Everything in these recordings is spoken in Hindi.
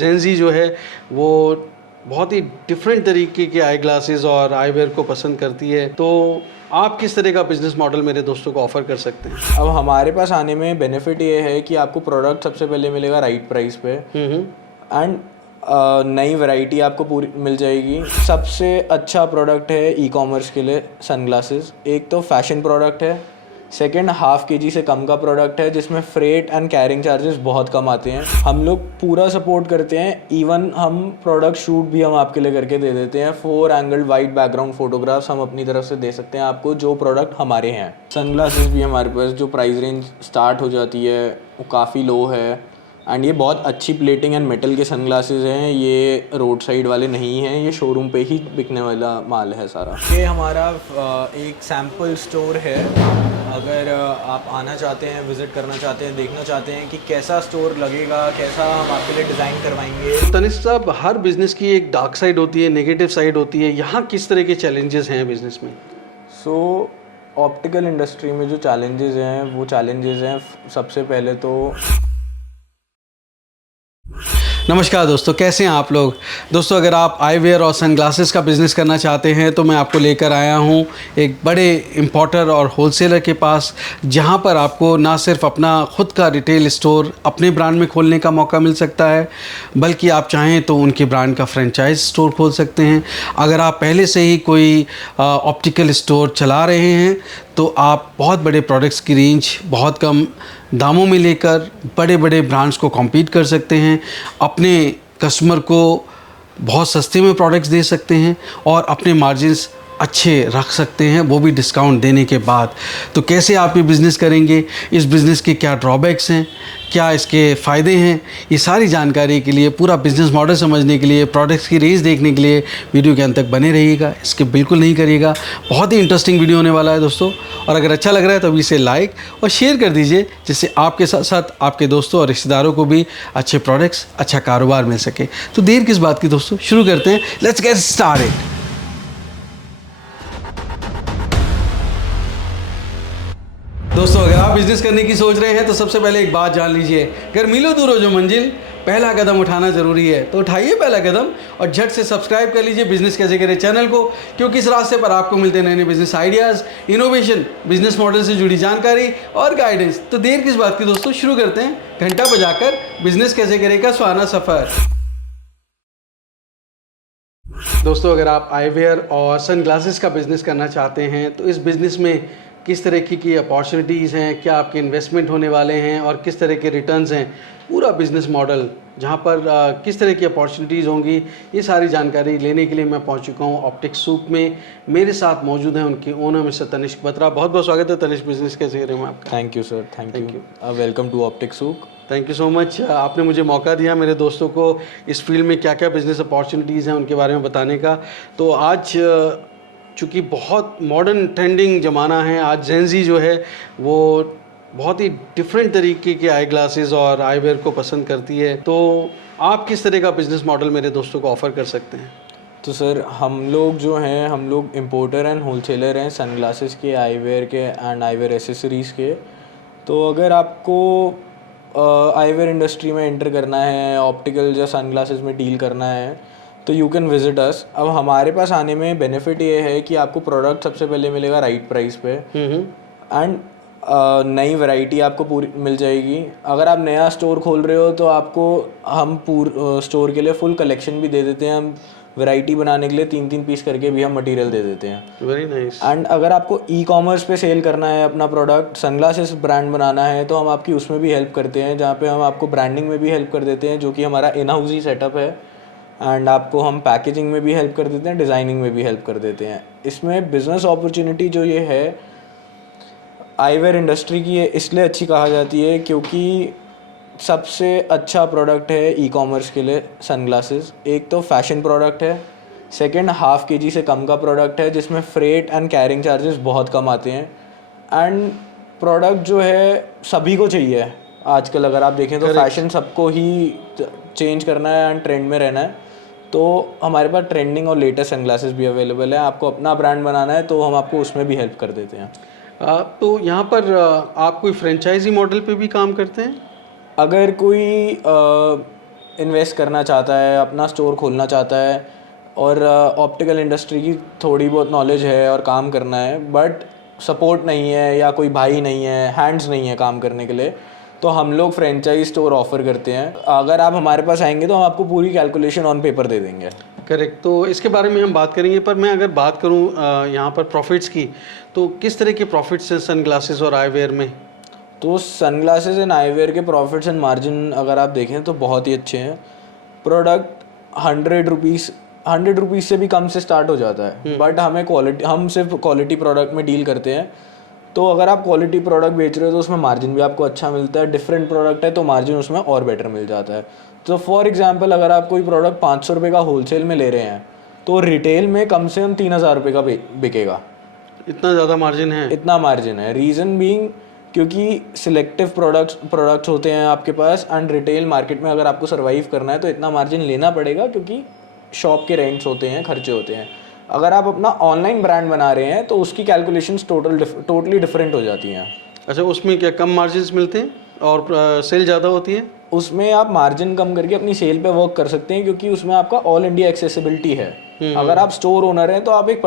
जेंजी जो है वो बहुत ही डिफरेंट तरीके के आई ग्लासेस और आई वेयर को पसंद करती है। तो आप किस तरह का बिजनेस मॉडल मेरे दोस्तों को ऑफर कर सकते हैं? अब हमारे पास आने में बेनिफिट ये है कि आपको प्रोडक्ट सबसे पहले मिलेगा राइट प्राइस पे एंड नई वैरायटी आपको पूरी मिल जाएगी। सबसे अच्छा प्रोडक्ट है ई कॉमर्स के लिए सनग्लासेस। एक तो फैशन प्रोडक्ट है, सेकेंड ½ kg से कम का प्रोडक्ट है जिसमें फ्रेट एंड कैरिंग चार्जेस बहुत कम आते हैं। हम लोग पूरा सपोर्ट करते हैं, इवन हम प्रोडक्ट शूट भी हम आपके लिए करके दे देते हैं। 4 एंगल वाइड बैकग्राउंड फोटोग्राफ्स हम अपनी तरफ से दे सकते हैं आपको, जो प्रोडक्ट हमारे हैं। सनग्लासेस भी हमारे पास जो प्राइस रेंज स्टार्ट हो जाती है वो काफ़ी लो है एंड ये बहुत अच्छी प्लेटिंग एंड मेटल के सनग्लासेस हैं। ये रोड साइड वाले नहीं हैं, ये शोरूम पे ही बिकने वाला माल है सारा। ये हमारा एक सैम्पल स्टोर है। अगर आप आना चाहते हैं, विज़िट करना चाहते हैं, देखना चाहते हैं कि कैसा स्टोर लगेगा, कैसा हम आपके लिए डिज़ाइन करवाएंगे। तनिष्क साहब, हर बिज़नेस की एक डार्क साइड होती है, नेगेटिव साइड होती है। यहाँ किस तरह के चैलेंजेस हैं बिज़नेस में? ऑप्टिकल इंडस्ट्री में जो चैलेंजेस हैं वो चैलेंजेस हैं सबसे पहले तो। नमस्कार दोस्तों, कैसे हैं आप लोग? दोस्तों, अगर आप आई वेयर और सनग्लासेस का बिज़नेस करना चाहते हैं तो मैं आपको लेकर आया हूं एक बड़े इम्पोर्टर और होलसेलर के पास, जहां पर आपको ना सिर्फ अपना ख़ुद का रिटेल स्टोर अपने ब्रांड में खोलने का मौका मिल सकता है, बल्कि आप चाहें तो उनके ब्रांड का फ्रेंचाइज स्टोर खोल सकते हैं। अगर आप पहले से ही कोई ऑप्टिकल स्टोर चला रहे हैं तो आप बहुत बड़े प्रोडक्ट्स की रेंज बहुत कम दामों में लेकर बड़े बड़े ब्रांड्स को कॉम्पीट कर सकते हैं, अपने कस्टमर को बहुत सस्ते में प्रोडक्ट्स दे सकते हैं और अपने मार्जिन्स अच्छे रख सकते हैं, वो भी डिस्काउंट देने के बाद। तो कैसे आप ये बिज़नेस करेंगे, इस बिज़नेस के क्या ड्रॉबैक्स हैं, क्या इसके फ़ायदे हैं, ये सारी जानकारी के लिए, पूरा बिज़नेस मॉडल समझने के लिए, प्रोडक्ट्स की रेंज देखने के लिए वीडियो के अंत तक बने रहिएगा, इसके बिल्कुल नहीं करिएगा। बहुत ही इंटरेस्टिंग वीडियो होने वाला है दोस्तों। और अगर अच्छा लग रहा है तो अभी इसे लाइक और शेयर कर दीजिए, जिससे आपके साथ साथ आपके दोस्तों और रिश्तेदारों को भी अच्छे प्रोडक्ट्स, अच्छा कारोबार मिल सके। तो देर किस बात की दोस्तों, शुरू करते हैं। Let's get started. दोस्तों, अगर आप बिज़नेस करने की सोच रहे हैं तो सबसे पहले एक बात जान लीजिए, अगर मिलो दूर हो जो मंजिल, पहला कदम उठाना ज़रूरी है। तो उठाइए पहला कदम और झट से सब्सक्राइब कर लीजिए बिज़नेस कैसे करें चैनल को, क्योंकि इस रास्ते पर आपको मिलते नए नए business ideas, innovation, business model से जुड़ी जानकारी और गाइडेंस। तो देर किस बात की दोस्तों, शुरू करते हैं घंटा बजाकर बिज़नेस कैसे करें का सुहाना सफ़र। दोस्तों, अगर आप आई वेयर और सनग्लासेस का बिज़नेस करना चाहते हैं तो इस बिज़नेस में किस तरह की अपॉर्चुनिटीज़ हैं, क्या आपके इन्वेस्टमेंट होने वाले हैं और किस तरह के रिटर्न्स हैं, पूरा बिज़नेस मॉडल जहाँ पर किस तरह की अपॉर्चुनिटीज़ होंगी, ये सारी जानकारी लेने के लिए मैं पहुँच चुका हूँ ऑप्टिक सूक में। मेरे साथ मौजूद हैं उनके ओनर मिस्टर तनिष्क बत्रा। बहुत बहुत स्वागत है तनिष्क बिज़नेस कैसे करें में आपका। Thank you sir, thank you. Welcome to optic souk. Thank you so much. आपने मुझे मौका दिया मेरे दोस्तों को इस फील्ड में क्या क्या बिज़नेस अपॉर्चुनिटीज़ हैं उनके बारे में बताने का। तो आज चूँकि बहुत मॉडर्न ट्रेंडिंग ज़माना है, आज जेंजी जो है वो बहुत ही डिफरेंट तरीके के आई ग्लासेस और आई वेयर को पसंद करती है। तो आप किस तरह का बिज़नेस मॉडल मेरे दोस्तों को ऑफ़र कर सकते हैं? तो सर, हम लोग जो हैं, हम लोग इम्पोर्टर एंड होलसेलर हैं सनग्लासेस के, आई वेयर के एंड आई वेयर एसेसरीज़ के। तो अगर आपको आई वेयर इंडस्ट्री में एंटर करना है, ऑप्टिकल या सनग्लासेस में डील करना है, तो यू कैन विजिट अस। अब हमारे पास आने में बेनिफिट ये है कि आपको प्रोडक्ट सबसे पहले मिलेगा राइट प्राइस पे एंड नई वैरायटी आपको पूरी मिल जाएगी। अगर आप नया स्टोर खोल रहे हो तो आपको हम स्टोर के लिए फुल कलेक्शन भी दे देते हैं। हम वैरायटी बनाने के लिए 3-3 पीस करके भी हम मटेरियल दे देते हैं। Very nice. एंड अगर आपको ई कॉमर्स पे सेल करना है अपना प्रोडक्ट, सनग्लासेस ब्रांड बनाना है, तो हम आपकी उसमें भी हेल्प करते हैं, जहाँ पे हम आपको ब्रांडिंग में भी हेल्प कर देते हैं, जो कि हमारा इन हाउस ही सेटअप है। एंड आपको हम पैकेजिंग में भी हेल्प कर देते हैं, डिज़ाइनिंग में भी हेल्प कर देते हैं। इसमें बिज़नेस अपॉर्चुनिटी जो ये है आई वेयर इंडस्ट्री की, ये इसलिए अच्छी कहा जाती है क्योंकि सबसे अच्छा प्रोडक्ट है ई कॉमर्स के लिए सनग्लासेस। एक तो फैशन प्रोडक्ट है, सेकेंड ½ kg से कम का प्रोडक्ट है जिसमें फ्रेट एंड कैरिंग चार्जेस बहुत कम आते हैं। एंड प्रोडक्ट जो है सभी को चाहिए आजकल। अगर आप देखें तो फैशन सबको ही चेंज करना है एंड ट्रेंड में रहना है, तो हमारे पास ट्रेंडिंग और लेटेस्ट सनग्लासेस भी अवेलेबल है। आपको अपना ब्रांड बनाना है तो हम आपको उसमें भी हेल्प कर देते हैं। तो यहाँ पर आप कोई फ्रेंचाइजी मॉडल पे भी काम करते हैं? अगर कोई इन्वेस्ट करना चाहता है, अपना स्टोर खोलना चाहता है और ऑप्टिकल इंडस्ट्री की थोड़ी बहुत नॉलेज है और काम करना है, बट सपोर्ट नहीं है या कोई भाई नहीं है, हैंड्स नहीं है काम करने के लिए, तो हम लोग फ्रेंचाइज स्टोर ऑफ़र करते हैं। अगर आप हमारे पास आएंगे तो हम आपको पूरी कैलकुलेशन ऑन पेपर दे देंगे। करेक्ट, तो इसके बारे में हम बात करेंगे, पर मैं अगर बात करूं यहाँ पर प्रॉफिट्स की, तो किस तरह के प्रॉफिट्स हैं सन ग्लासेस और आईवेयर में? तो सन ग्लासेस एंड आईवेयर के प्रॉफिट्स एंड मार्जिन अगर आप देखें तो बहुत ही अच्छे हैं। प्रोडक्ट 100 रुपीज़ से भी कम से स्टार्ट हो जाता है, बट हम सिर्फ क्वालिटी प्रोडक्ट में डील करते हैं। तो अगर आप क्वालिटी प्रोडक्ट बेच रहे हो तो उसमें मार्जिन भी आपको अच्छा मिलता है, डिफरेंट प्रोडक्ट है तो मार्जिन उसमें और बेटर मिल जाता है। तो फॉर एग्जांपल अगर आप कोई प्रोडक्ट 500 रुपये का होलसेल में ले रहे हैं तो रिटेल में कम से कम 3000 रुपये का बिकेगा। इतना ज़्यादा मार्जिन है? इतना मार्जिन है। रीज़न बीइंग क्योंकि सिलेक्टिव प्रोडक्ट्स होते हैं आपके पास, एंड रिटेल मार्केट में अगर आपको सर्वाइव करना है तो इतना मार्जिन लेना पड़ेगा, क्योंकि शॉप के रेंट्स होते हैं, खर्चे होते हैं। अगर आप अपना ऑनलाइन ब्रांड बना रहे हैं तो उसकी कैलकुलेशंस टोटली डिफरेंट हो जाती हैं। अच्छा, उसमें क्या कम मार्जिन्स मिलते हैं और सेल ज़्यादा होती है? उसमें आप मार्जिन कम करके अपनी सेल पे वर्क कर सकते हैं, क्योंकि उसमें आपका ऑल इंडिया एक्सेसिबिलिटी है। अगर आप स्टोर ओनर हैं तो आप एक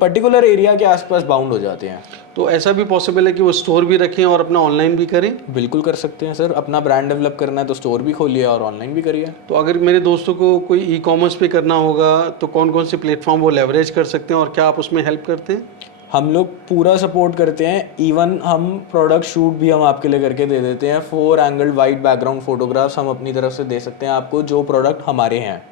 पर्टिकुलर एरिया के आसपास बाउंड हो जाते हैं। तो ऐसा भी पॉसिबल है कि वो स्टोर भी रखें और अपना ऑनलाइन भी करें? बिल्कुल कर सकते हैं सर। अपना ब्रांड डेवलप करना है तो स्टोर भी खोलिए और ऑनलाइन भी करिए। तो अगर मेरे दोस्तों को कोई ई कॉमर्स पे करना होगा तो कौन कौन से प्लेटफॉर्म वो लेवरेज कर सकते हैं और क्या आप उसमें हेल्प करते हैं? हम लोग पूरा सपोर्ट करते हैं। इवन हम प्रोडक्ट शूट भी हम आपके लिए करके दे देते हैं। 4 एंगल्ड वाइड बैकग्राउंड फोटोग्राफ्स हम अपनी तरफ से दे सकते हैं आपको, जो प्रोडक्ट हमारे हैं।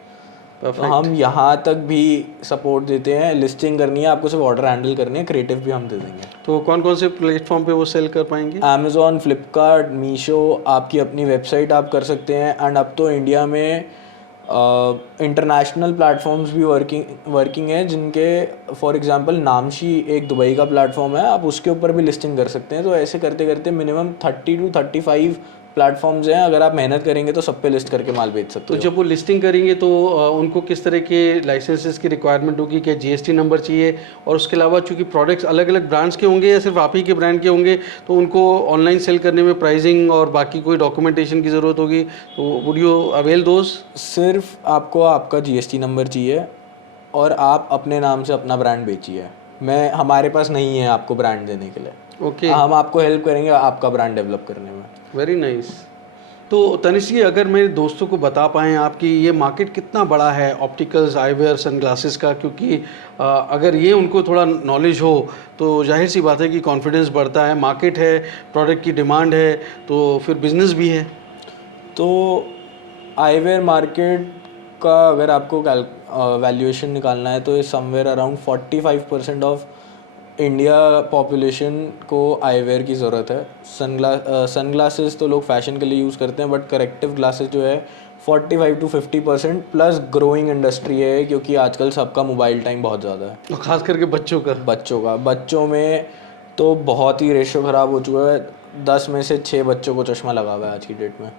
तो हम यहाँ तक भी सपोर्ट देते हैं। लिस्टिंग करनी है आपको, सिर्फ ऑर्डर हैंडल करनी है, क्रिएटिव भी हम दे देंगे। तो कौन कौन से प्लेटफॉर्म पे वो सेल कर पाएंगे? अमेज़ॉन, फ्लिपकार्ट, मीशो, आपकी अपनी वेबसाइट आप कर सकते हैं। एंड अब तो इंडिया में इंटरनेशनल प्लेटफॉर्म्स भी वर्किंग है, जिनके फॉर एग्जांपल नामशी एक दुबई का प्लेटफॉर्म है, आप उसके ऊपर भी लिस्टिंग कर सकते हैं। तो ऐसे करते करते मिनिमम 30 to 35 प्लेटफॉर्म्स हैं। अगर आप मेहनत करेंगे तो सब पे लिस्ट करके माल बेच सकते तो हो। जब वो लिस्टिंग करेंगे तो उनको किस तरह के लाइसेंसेस की रिक्वायरमेंट होगी? क्या जीएसटी नंबर चाहिए? और उसके अलावा चूँकि प्रोडक्ट्स अलग अलग ब्रांड्स के होंगे या सिर्फ आप ही के ब्रांड के होंगे, तो उनको ऑनलाइन सेल करने में प्राइसिंग और बाकी कोई डॉक्यूमेंटेशन की ज़रूरत होगी, तो वुड यू अवेल दोस? सिर्फ आपको आपका जीएसटी नंबर चाहिए और आप अपने नाम से अपना ब्रांड बेचिए। हमारे पास नहीं है आपको ब्रांड देने के लिए। ओके, हम आपको हेल्प करेंगे आपका ब्रांड डेवलप करने में। Very nice. तो तनिष जी, अगर मेरे दोस्तों को बता पाएँ आपकी ये मार्केट कितना बड़ा है ऑप्टिकल्स, आईवेयर, सनग्लासेस का, क्योंकि अगर ये उनको थोड़ा नॉलेज हो तो जाहिर सी बात है कि कॉन्फिडेंस बढ़ता है। मार्केट है, प्रोडक्ट की डिमांड है, तो फिर बिजनेस भी है। तो आईवेयर मार्केट का अगर आपको वैल्यूएशन निकालना है तो somewhere around 45% of India population को आईवेयर की ज़रूरत है। सनग्लासेस तो लोग फैशन के लिए यूज़ करते हैं, बट करेक्टिव ग्लासेस जो है 45 to 50% प्लस ग्रोइंग इंडस्ट्री है, क्योंकि आजकल सबका मोबाइल टाइम बहुत ज़्यादा है, और ख़ास करके बच्चों में तो बहुत ही रेशो ख़राब हो चुका है। 10 में से 6 बच्चों को चश्मा लगा हुआ है आज की डेट में।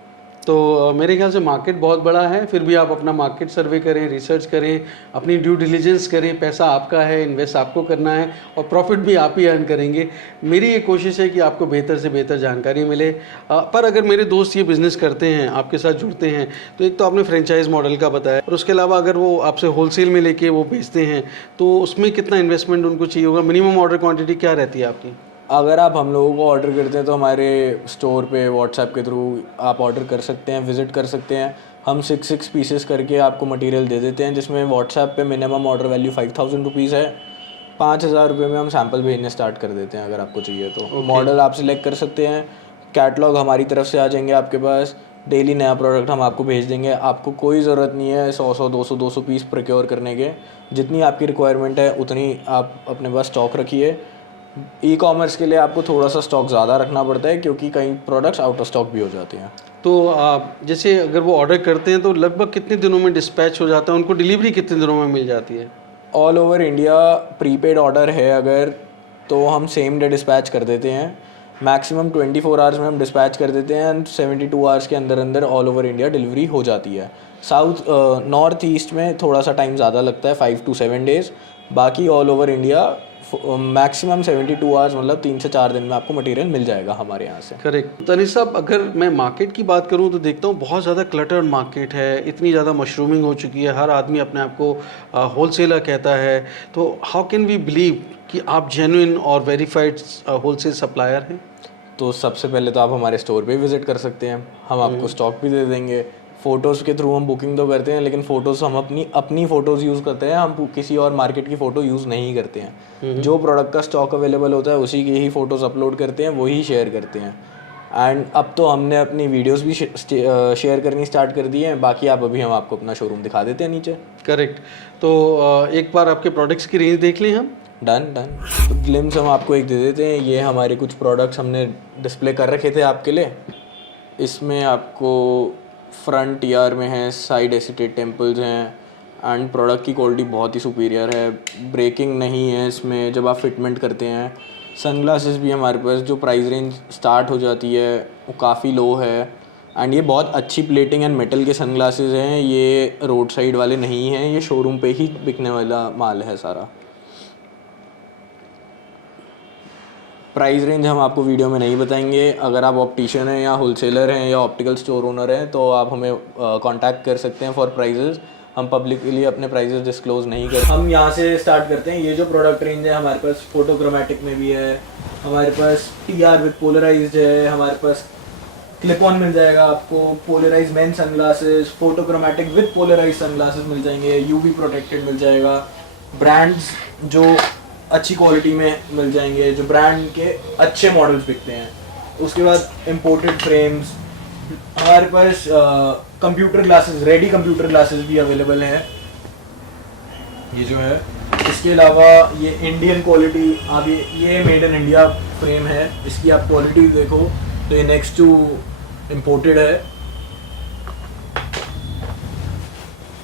तो मेरे ख्याल से मार्केट बहुत बड़ा है, फिर भी आप अपना मार्केट सर्वे करें, रिसर्च करें, अपनी ड्यू डिलीजेंस करें। पैसा आपका है, इन्वेस्ट आपको करना है और प्रॉफिट भी आप ही अर्न करेंगे। मेरी ये कोशिश है कि आपको बेहतर से बेहतर जानकारी मिले। पर अगर मेरे दोस्त ये बिज़नेस करते हैं, आपके साथ जुड़ते हैं, तो एक तो आपने फ्रेंचाइज मॉडल का बताया, और उसके अलावा अगर वो आपसे होलसेल में लेके वो बेचते हैं तो उसमें कितना इन्वेस्टमेंट उनको चाहिए होगा? मिनिमम ऑर्डर क्वान्टिटी क्या रहती है आपकी? अगर आप हम लोगों को ऑर्डर करते हैं तो हमारे स्टोर पे व्हाट्सएप के थ्रू आप ऑर्डर कर सकते हैं, विज़िट कर सकते हैं। हम 6 पीसेस करके आपको मटेरियल दे देते हैं, जिसमें व्हाट्सएप पे मिनिमम ऑर्डर वैल्यू 5000 रुपीज़ है। 5000 रुपये में हम सैम्पल भेजने स्टार्ट कर देते हैं। अगर आपको चाहिए तो मॉडल आप सिलेक्ट कर सकते हैं, कैटलॉग हमारी तरफ से आ जाएंगे आपके पास, डेली नया प्रोडक्ट हम आपको भेज देंगे। आपको कोई ज़रूरत नहीं है 100 200 पीस प्रोक्योर करने के। जितनी आपकी रिक्वायरमेंट है उतनी आप अपने पास स्टॉक रखिए। ई कॉमर्स के लिए आपको थोड़ा सा स्टॉक ज़्यादा रखना पड़ता है, क्योंकि कई प्रोडक्ट्स आउट ऑफ स्टॉक भी हो जाते हैं। तो जैसे अगर वो ऑर्डर करते हैं तो लगभग कितने दिनों में डिस्पैच हो जाता है? उनको डिलीवरी कितने दिनों में मिल जाती है? All over India prepaid order है अगर, तो हम सेम डे डिस्पैच कर देते हैं। मैक्सिमम 24 आवर्स में हम डिस्पैच कर देते हैं एंड 72 आवर्स के अंदर अंदर ऑल ओवर इंडिया डिलीवरी हो जाती है। नॉर्थ ईस्ट में थोड़ा सा टाइम ज़्यादा लगता है, 5 to 7 days। बाकी all over India maximum 72 hours, मतलब 3 से 4 दिन में आपको मटेरियल मिल जाएगा हमारे यहाँ से। करेक्ट। तनिष साहब, अगर मैं मार्केट की बात करूं तो देखता हूं बहुत ज़्यादा क्लटर्ड मार्केट है, इतनी ज़्यादा मशरूमिंग हो चुकी है, हर आदमी अपने आप को होलसेलर कहता है। तो हाउ कैन वी बिलीव कि आप जेन्युइन और वेरीफाइड होलसेल सप्लायर हैं? तो सबसे पहले तो आप हमारे स्टोर पे विज़िट कर सकते हैं, हम आपको स्टॉक भी दे देंगे। फ़ोटोज़ के थ्रू हम बुकिंग तो करते हैं, लेकिन फ़ोटोज़ हम अपनी फ़ोटोज़ यूज़ करते हैं, हम किसी और मार्केट की फ़ोटो यूज़ नहीं करते हैं। जो प्रोडक्ट का स्टॉक अवेलेबल होता है उसी की ही फ़ोटोज़ अपलोड करते हैं, वही शेयर करते हैं। एंड अब तो हमने अपनी वीडियोस भी शेयर करनी स्टार्ट कर दी हैं। बाकी आप अभी हम आपको अपना शोरूम दिखा देते हैं नीचे। करेक्ट। तो एक बार आपके प्रोडक्ट्स की रेंज देख लें हम। Done done. तो ग्लिम्स हम आपको एक दे देते हैं। ये हमारे कुछ प्रोडक्ट्स हमने डिस्प्ले कर रखे थे आपके लिए। इसमें आपको फ्रंट ईयर में है, साइड एसिटेट टेम्पल्स हैं, एंड प्रोडक्ट की क्वालिटी बहुत ही सुपीरियर है, ब्रेकिंग नहीं है इसमें जब आप फिटमेंट करते हैं। सनग्लासेस भी हमारे पास जो प्राइस रेंज स्टार्ट हो जाती है वो काफ़ी लो है, एंड ये बहुत अच्छी प्लेटिंग एंड मेटल के सनग्लासेस हैं। ये रोड साइड वाले नहीं हैं, ये शोरूम पे ही बिकने वाला माल है सारा। प्राइस रेंज हम आपको वीडियो में नहीं बताएंगे। अगर आप ऑप्टिशियन हैं या होलसेलर हैं या ऑप्टिकल स्टोर ओनर हैं तो आप हमें कांटेक्ट कर सकते हैं फॉर प्राइजेस। हम पब्लिकली अपने प्राइजेस डिस्क्लोज नहीं करते। हम यहाँ से स्टार्ट करते हैं। ये जो प्रोडक्ट रेंज है हमारे पास फोटोक्रोमेटिक में भी है, हमारे पास टीआर विद पोलराइज्ड है, हमारे पास क्लिप ऑन मिल जाएगा आपको, polarize men sunglasses, photochromatic with polarize sunglasses मिल जाएंगे, यूवी प्रोटेक्टेड मिल जाएगा, ब्रांड्स जो अच्छी क्वालिटी में मिल जाएंगे, जो ब्रांड के अच्छे मॉडल्स बिकते हैं। उसके बाद इंपोर्टेड फ्रेम्स, हमारे पास computer glasses, ready computer glasses भी अवेलेबल हैं। ये जो है, इसके अलावा ये इंडियन क्वालिटी, आप ये मेड इन इंडिया फ्रेम है। इसकी आप क्वालिटी देखो तो ये नेक्स्ट टू इम्पोर्टेड है।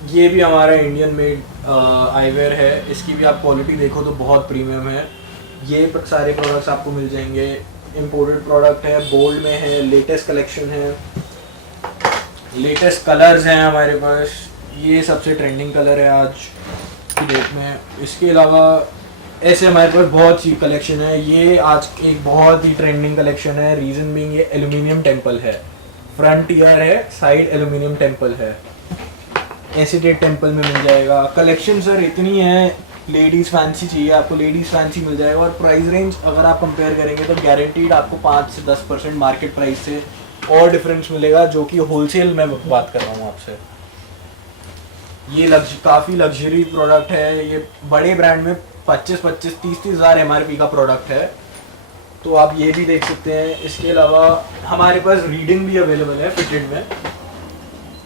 ये भी हमारा इंडियन मेड आईवेयर है। इसकी भी आप क्वालिटी देखो तो बहुत प्रीमियम है। ये सारे प्रोडक्ट्स आपको मिल जाएंगे। इम्पोर्टेड प्रोडक्ट है, बोल्ड में है, लेटेस्ट कलेक्शन है, लेटेस्ट कलर्स हैं हमारे पास। ये सबसे ट्रेंडिंग कलर है आज की डेट में। इसके अलावा ऐसे हमारे पास बहुत सी कलेक्शन है। ये आज एक बहुत ही ट्रेंडिंग कलेक्शन है। रीज़न बीइंग ये एल्यूमिनियम टेम्पल है, फ्रंट ईयर है, साइड एल्यूमिनियम टेम्पल है, एसिटेट टेम्पल में मिल जाएगा। कलेक्शन सर इतनी है, लेडीज़ फैंसी चाहिए आपको, लेडीज़ फैंसी मिल जाएगा। और प्राइस रेंज अगर आप कंपेयर करेंगे तो गारंटीड आपको 5 से 10% मार्केट प्राइस से और डिफरेंस मिलेगा, जो कि होलसेल में बात कर रहा हूँ आपसे। ये काफ़ी लग्जरी प्रोडक्ट है। ये बड़े ब्रांड में 25-30 हज़ार MRP का प्रोडक्ट है, तो आप ये भी देख सकते हैं। इसके अलावा हमारे पास रीडिंग भी अवेलेबल है फिटेड में।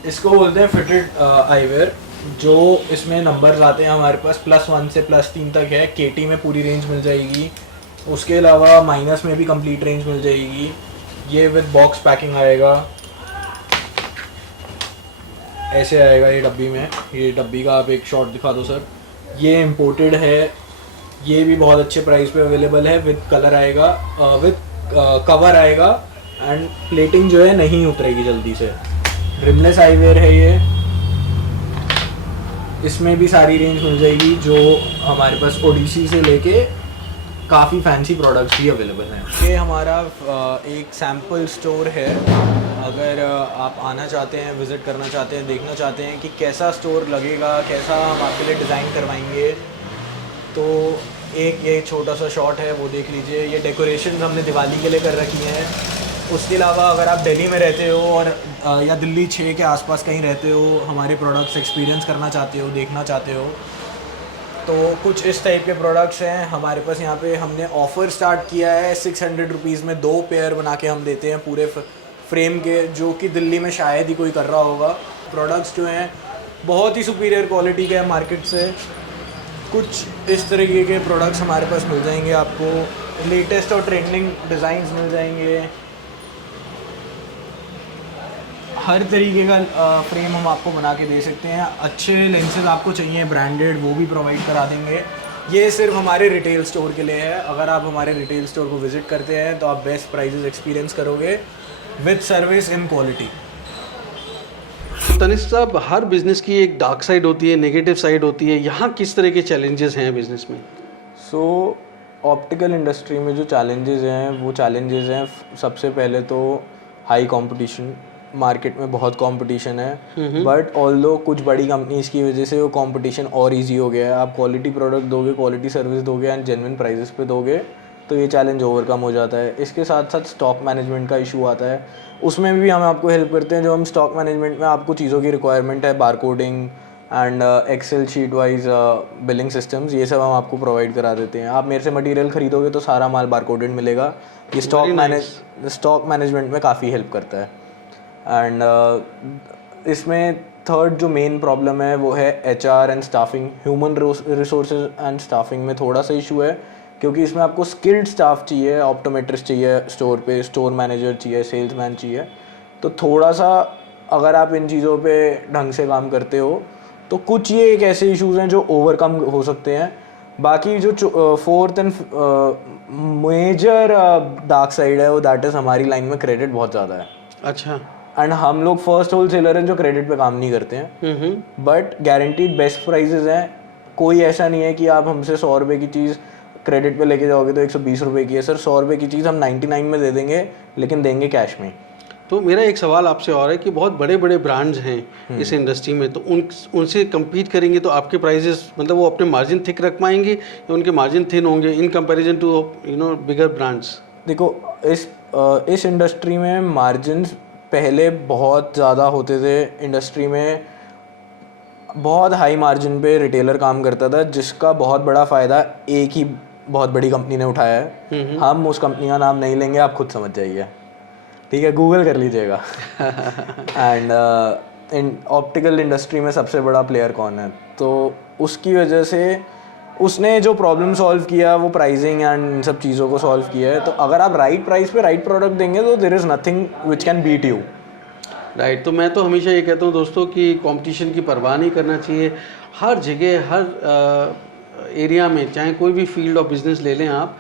इसको बोलते हैं फिटेड आईवेयर, जो इसमें नंबर्स आते हैं हमारे पास +1 से +3 तक है। KT में पूरी रेंज मिल जाएगी। उसके अलावा माइनस में भी कंप्लीट रेंज मिल जाएगी। ये विद बॉक्स पैकिंग आएगा, ऐसे आएगा ये डब्बी में। ये डब्बी का आप एक शॉट दिखा दो सर। ये इम्पोर्टेड है, ये भी बहुत अच्छे प्राइस पे अवेलेबल है। विद कलर आएगा, विद कवर आएगा, एंड प्लेटिंग जो है नहीं उतरेगी जल्दी से। रिमलेस आईवेयर है ये। इसमें भी सारी रेंज मिल जाएगी, जो हमारे पास ओडिसी से लेके काफ़ी फैंसी प्रोडक्ट्स भी अवेलेबल हैं। ये हमारा एक सैम्पल स्टोर है। अगर आप आना चाहते हैं, विज़िट करना चाहते हैं, देखना चाहते हैं कि कैसा स्टोर लगेगा, कैसा हम आपके लिए डिज़ाइन करवाएंगे, तो एक ये छोटा सा शॉट है, वो देख लीजिए। ये डेकोरेशन हमने दिवाली के लिए कर रखी हैं। उसके अलावा अगर आप दिल्ली में रहते हो और या दिल्ली 6 के आसपास कहीं रहते हो, हमारे प्रोडक्ट्स एक्सपीरियंस करना चाहते हो, देखना चाहते हो, तो कुछ इस टाइप के प्रोडक्ट्स हैं हमारे पास। यहाँ पे हमने ऑफ़र स्टार्ट किया है 600 रुपीज़ में 2 पेयर बना के हम देते हैं पूरे फ्रेम के, जो कि दिल्ली में शायद ही कोई कर रहा होगा। प्रोडक्ट्स जो हैं बहुत ही सुपीरियर क्वालिटी के हैं मार्केट से। कुछ इस तरीके के प्रोडक्ट्स हमारे पास मिल जाएंगे आपको। लेटेस्ट और ट्रेंडिंग डिज़ाइंस मिल जाएंगे। हर तरीके का फ्रेम हम आपको बना के दे सकते हैं। अच्छे लेंसेज आपको चाहिए ब्रांडेड, वो भी प्रोवाइड करा देंगे। ये सिर्फ हमारे रिटेल स्टोर के लिए है। अगर आप हमारे रिटेल स्टोर को विज़िट करते हैं तो आप बेस्ट प्राइजेस एक्सपीरियंस करोगे with service in quality. Tanish साहब, हर बिज़नेस की एक डार्क साइड होती है, नेगेटिव साइड होती है। यहाँ किस तरह के चैलेंजेस हैं बिज़नेस में? सो ऑप्टिकल इंडस्ट्री में जो चैलेंजेस हैं वो चैलेंजेस हैं सबसे पहले तो हाई कंपटीशन, मार्केट में बहुत कंपटीशन है, बट ऑल्दो कुछ बड़ी कंपनीज की वजह से वो कंपटीशन और इजी हो गया है। आप क्वालिटी प्रोडक्ट दोगे, क्वालिटी सर्विस दोगे एंड जेन्युइन प्राइसेस पे दोगे तो ये चैलेंज ओवरकम हो जाता है। इसके साथ साथ स्टॉक मैनेजमेंट का इशू आता है, उसमें भी हम आपको हेल्प करते हैं। जो हम स्टॉक मैनेजमेंट में आपको चीज़ों की रिक्वायरमेंट है, barcoding and Excel sheet wise billing systems, ये सब हम आपको प्रोवाइड करा देते हैं। आप मेरे से मटेरियल खरीदोगे तो सारा माल बारकोडेड मिलेगा। ये स्टॉक मैनेजमेंट में काफ़ी हेल्प करता है। एंड इसमें थर्ड जो मेन प्रॉब्लम है वो है HR and staffing. Human resources and staffing में थोड़ा सा इशू है, क्योंकि इसमें आपको स्किल्ड स्टाफ चाहिए, ऑप्टोमेट्रिस्ट चाहिए स्टोर पे, स्टोर मैनेजर चाहिए, सेल्समैन चाहिए। तो थोड़ा सा अगर आप इन चीज़ों पे ढंग से काम करते हो तो कुछ ये एक ऐसे इश्यूज हैं जो ओवरकम हो सकते हैं। बाकी जो fourth and major dark side है वो दैट इज़ हमारी लाइन में क्रेडिट बहुत ज़्यादा है। अच्छा। एंड हम लोग फर्स्ट होलसेलर हैं जो क्रेडिट पे काम नहीं करते हैं, बट गारंटीड बेस्ट प्राइजेज हैं। कोई ऐसा नहीं है कि आप हमसे 100 रुपये की चीज़ क्रेडिट पे लेके जाओगे तो 120 रुपये की है। सर 100 रुपये की चीज़ हम 99 में दे देंगे, लेकिन देंगे कैश में। तो मेरा एक सवाल आपसे और है कि बहुत बड़े बड़े ब्रांड्स हैं इस इंडस्ट्री में, तो उनसे कम्पीट करेंगे तो आपके प्राइजेस मतलब वो अपने मार्जिन थिक रख पाएंगे या उनके मार्जिन थिन होंगे in comparison to bigger brands? देखो इस इंडस्ट्री में मार्जिन्स पहले बहुत ज़्यादा होते थे। इंडस्ट्री में बहुत हाई मार्जिन पे रिटेलर काम करता था, जिसका बहुत बड़ा फ़ायदा एक ही बहुत बड़ी कंपनी ने उठाया है। हम उस कंपनी का नाम नहीं लेंगे, आप खुद समझ जाइए, ठीक है, गूगल कर लीजिएगा। एंड इन ऑप्टिकल इंडस्ट्री में सबसे बड़ा प्लेयर कौन है, तो उसकी वजह से उसने जो प्रॉब्लम सॉल्व किया वो प्राइसिंग एंड इन सब चीज़ों को सॉल्व किया है। तो अगर आप राइट प्राइस पे राइट प्रोडक्ट देंगे तो there is nothing which can beat you. Right. तो मैं तो हमेशा ये कहता हूँ दोस्तों कि कंपटीशन की परवाह नहीं करना चाहिए। हर जगह, हर एरिया में, चाहे कोई भी फील्ड ऑफ बिजनेस ले लें आप,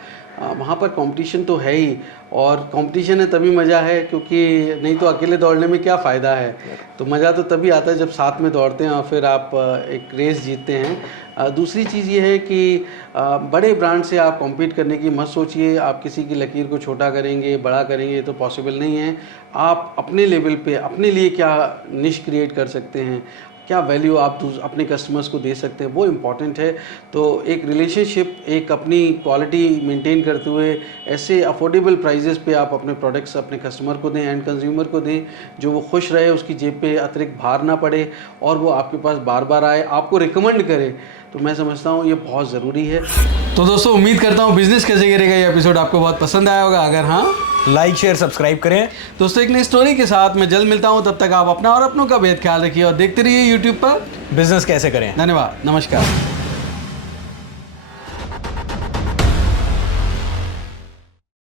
वहाँ पर कंपटीशन तो है ही। और कंपटीशन है तभी मज़ा है, क्योंकि नहीं तो अकेले दौड़ने में क्या फ़ायदा है। तो मज़ा तो तभी आता है जब साथ में दौड़ते हैं और फिर आप एक रेस जीतते हैं। दूसरी चीज़ ये है कि बड़े ब्रांड से आप कॉम्पीट करने की मत सोचिए। आप किसी की लकीर को छोटा करेंगे, बड़ा करेंगे तो पॉसिबल नहीं है। आप अपने लेवल पे अपने लिए क्या निश क्रिएट कर सकते हैं, क्या वैल्यू आप अपने कस्टमर्स को दे सकते हैं, वो इम्पॉर्टेंट है। तो एक रिलेशनशिप, एक अपनी क्वालिटी मेंटेन करते हुए ऐसे अफोर्डेबल प्राइजेस पे आप अपने प्रोडक्ट्स अपने कस्टमर को दें, एंड कंज्यूमर को दें, जो वो खुश रहे, उसकी जेब पे अतिरिक्त भार ना पड़े और वो आपके पास बार बार आए, आपको रिकमेंड करे। तो मैं समझता हूँ ये बहुत ज़रूरी है। तो दोस्तों उम्मीद करता हूँ बिजनेस कैसे करेगा ये एपिसोड आपको बहुत पसंद आया होगा। अगर हाँ, लाइक शेयर सब्सक्राइब करें। दोस्तों एक नई स्टोरी के साथ मैं जल्द मिलता हूँ। तब तक आप अपना और अपनों का बेहद ख्याल रखिए और देखते रहिए यूट्यूब पर बिजनेस कैसे करें। धन्यवाद, नमस्कार।